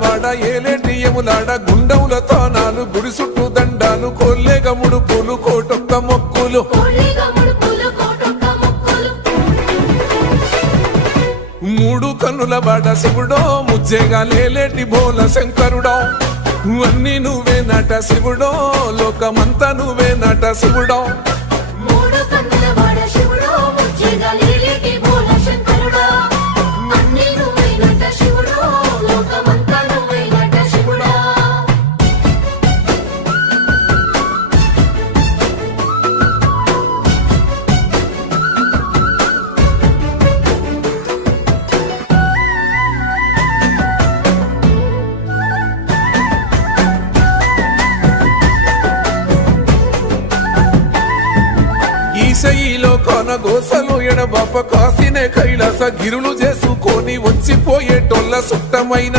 వాడ ఏలేటి యములాడ గుండముల తానాలు గుడి చుట్టూ దండాలు కొల్లేగముడు పూలు కోటొక్క మొక్కులు మూడు కన్నుల వాడ శివుడో ముజ్జేగా లేలేటి బోల శంకరుడో అన్నీ నువ్వే నట శివుడో లోకమంతా నువ్వే నట శివుడో ఈశయిలో కొనగోసలు ఎడబాప కాసినే కైలాస గిరులు చేసుకొని వచ్చిపోయేటోళ్ళ సుట్టమైన